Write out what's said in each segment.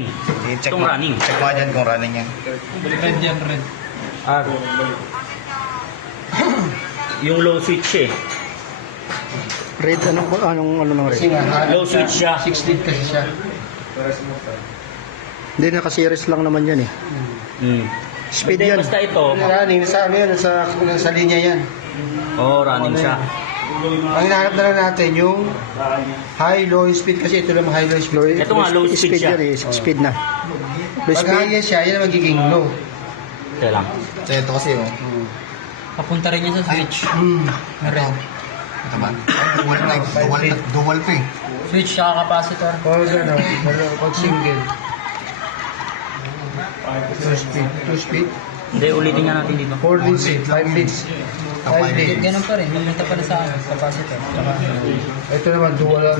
running. I-check Itong mo. running. Check mo dyan kung running yan. Red yan, red. Ah. Yung low switch eh. Red, anong ng red? Kasi nga, Low switch siya. 16 kasi siya. Hindi, naka-series lang naman yan eh. Hmm. Speed Hindi, yan. basta ito. Running, sa ano yan, sa linya yan. Oh, running siya. Ang hinahanap na lang natin yung high, low speed kasi ito lang high, low speed. Ito nga, low speed siya. yan eh. Speed na. Low Pag speed. high yan siya, yan ang magiging low. Kaya lang. So ito kasi oh. Papunta rin yan sa switch. Red. Ito ba? Dual pa eh. Switch saka capacitor. O gano'n, pag single. 2 speed. 2 speed. Hindi, ulitin nga natin dito. 4 leads eh. 5 leads. 5 leads. Ganun pa rin. Papunta pa rin sa capacitor. Tsaka, Ito naman,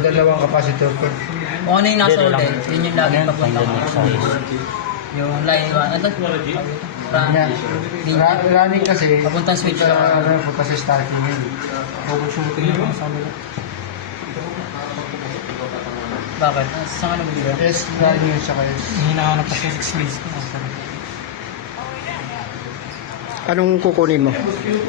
dalawang capacitor ko. kung ano yung nasa Hindi, ulit, lang. yun yung laging papunta ko. Yung line 1. Ano? Running kasi, Papuntang switch punta sa starting yun. Troubleshooting yung sa ulit. Bakit? Saan ka nabili? S, running yun siya kayo. Hinahanap pa sa space ko. Anong kukunin mo?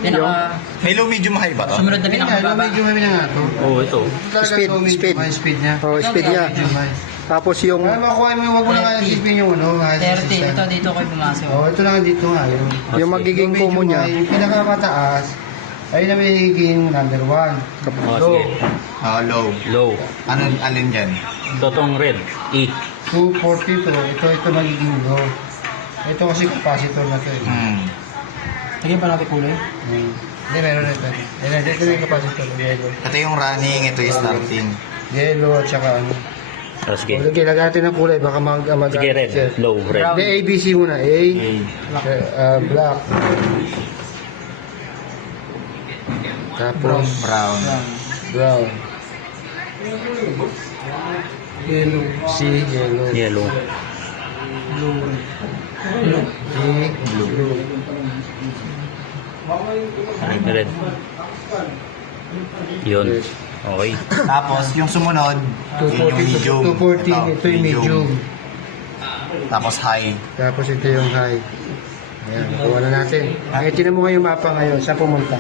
Pinaka, May low, medium, high ba to? sumunod na Ayun nga, pinakababa. medyo kami na nga to. Oh, ito. Speed, speed. High speed niya. Oh, speed niya. Medyo high. Tapos yung Kaya makuha mo, huwag mo na kaya isipin yung ano, high 30. system. Ito dito kayo pumasok. Oh, ito lang dito nga yun. yung magiging Medyo common niya. high, Yung pinakamataas, ayun na magiging number 1. Oh, Low, sige. Low. Low. Alin dyan? Ito tong red. E. 242. Ito magiging low. Ito kasi capacitor na to eh. Lagyan pa natin kulay. Hindi, meron na ito. Ito yung capacitor. Yellow. Ito yung running, ito yung starting. Yellow at saka ano. Oh, sige. O, lagyan natin ng kulay. Baka mag Sige, red. Low, red. Hindi, ABC muna. A, black. Tapos, Brown. brown. Yellow. C, yellow. Yellow. D, blue. Red. Yun. Okay. Tapos yung sumunod, yun yung medium. 214. Ito yung medium. Tapos high. Tapos ito yung high. Ayan, nakuha na natin. Tinan mo nga yung mapa ngayon. Saan pumunta?